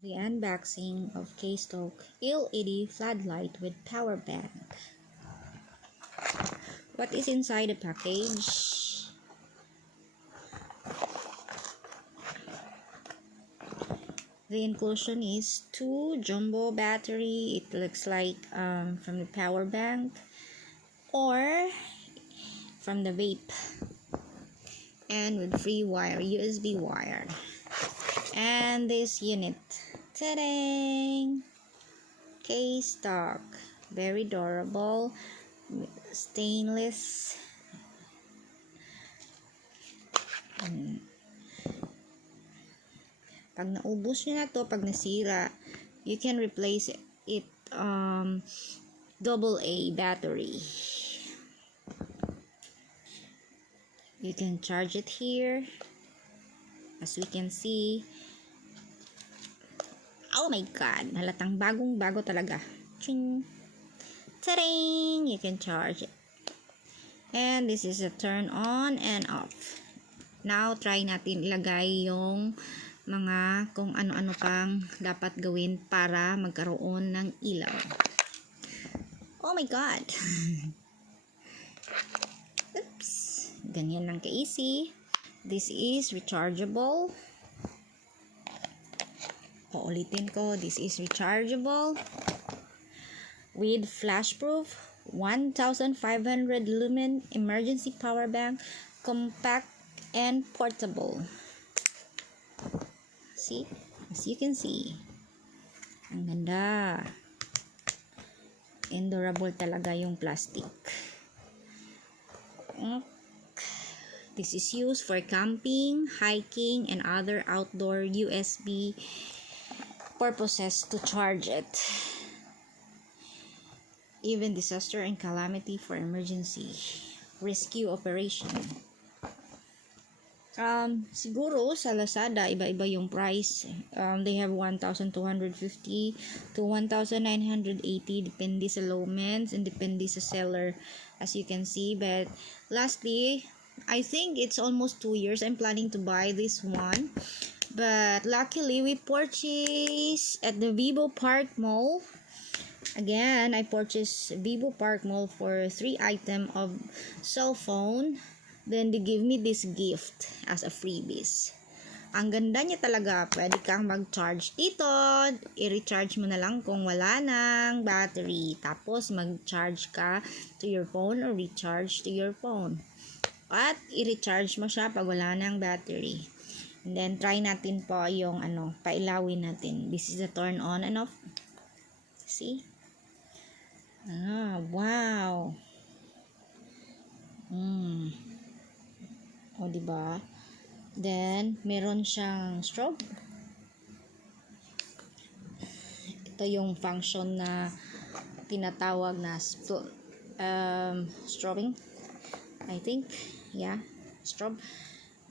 The unboxing of Casetalk LED floodlight with power bank. What is inside the package? The inclusion is 2 jumbo battery. It looks like from the power bank or from the vape, and with free wire, USB wire, and this unit. Ta-dang! Casetalk, very durable, stainless. Pag naubos nyo na to, pag nasira, you can replace it AA battery. You can charge it here, as we can see. Oh my god, halatang bagong-bago talaga. Ching! Ta-dang! You can charge it. And this is a turn on and off. Now, try natin ilagay yung mga kung ano-ano pang dapat gawin para magkaroon ng ilaw. Oh my god! Oops! Ganyan lang ka-easy. This is rechargeable. Uulitin ko, this is rechargeable with flash-proof, 1,500 lumen emergency power bank, compact and portable. See? As you can see. Ang ganda. And durable talaga yung plastic. This is used for camping, hiking, and other outdoor USB purposes to charge it. Even disaster and calamity for emergency rescue operation. Siguro sa Lazada iba-iba yung price. They have 1,250 to 1,980, depende sa lumens and depende sa seller, as you can see. But lastly, I think it's almost 2 years I'm planning to buy this one. But luckily, we purchased at the Vivo Park Mall. Again, I purchased Vivo Park Mall for 3 items of cell phone. Then, they give me this gift as a freebies. Ang ganda niya talaga. Pwede kang mag-charge dito. I-recharge mo na lang kung wala nang battery. Tapos, mag-charge ka to your phone or recharge to your phone. At, i-recharge mo siya pag wala nang battery. And then, try natin po yung pailawin natin. This is the turn on and off. See? Wow. O, diba? Then, meron siyang strobe. Ito yung function na tinatawag na strobing. I think. Yeah. Strobe.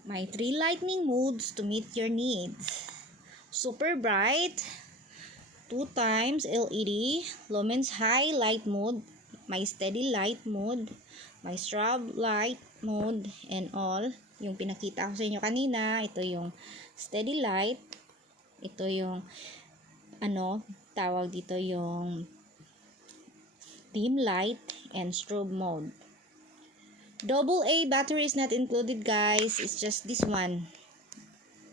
My 3 lightning modes to meet your needs. Super bright, 2 times LED, lumens high light mode, my steady light mode, my strobe light mode, and all. Yung pinakita ko sa inyo kanina, ito yung steady light, ito yung tawag dito yung dim light and strobe mode. AA battery is not included, guys. It's just this one.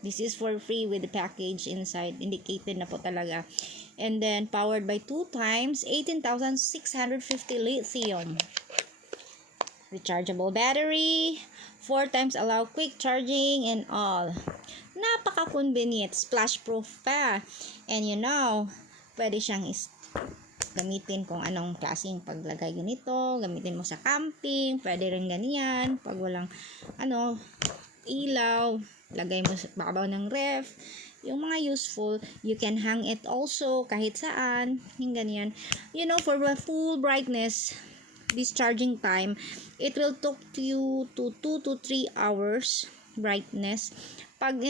This is for free with the package inside. Indicated na po talaga. And then, powered by 2 times 18,650 lithium. Rechargeable battery. 4 times allow quick charging and all. Napaka-convenient. Splash-proof pa. And pwede siyang gamitin kung anong klaseng paglagay ganito, gamitin mo sa camping, pwede rin ganyan, pag walang ilaw, lagay mo sa babaw ng ref, yung mga useful, you can hang it also kahit saan, yung ganyan. For the full brightness, this charging time, it will take you to 2 to 3 hours brightness. Pag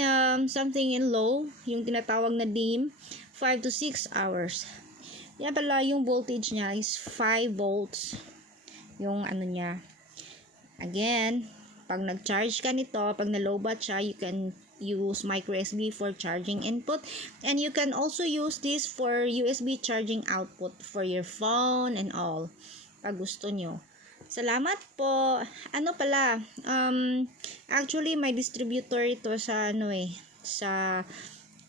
something in low, yung tinatawag na dim, 5 to 6 hours. Yan pala, yung voltage niya is 5 volts. Yung niya. Again, pag nag-charge ka nito, pag na-low bat siya, you can use micro USB for charging input, and you can also use this for USB charging output for your phone and all pag gusto nyo. Salamat po. Ano pala, actually may distributor ito sa sa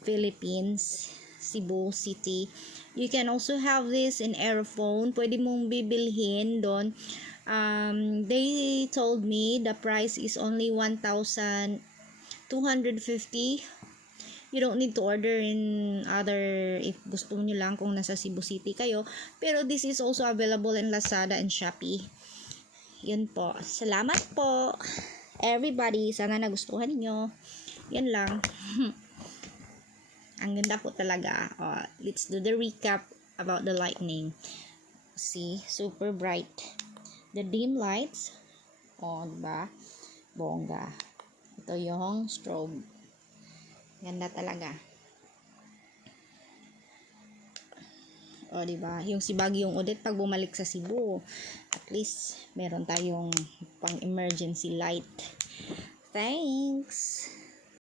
Philippines, Cebu City. You can also have this in Earophone. Pwede mong bibilhin doon. They told me the price is only 1,250. You don't need to order in other, if gusto niyo lang kung nasa Cebu City kayo. Pero this is also available in Lazada and Shopee. Yun po. Salamat po, everybody. Sana nagustuhan niyo. Yan lang. Ang ganda po talaga. Let's do the recap about the lightning. See, super bright. The dim lights. Diba? Bongga. Ito yung strobe. Ganda talaga. Diba? Yung si Bagyong Odette pag bumalik sa Cebu, at least meron tayong pang emergency light. Thanks!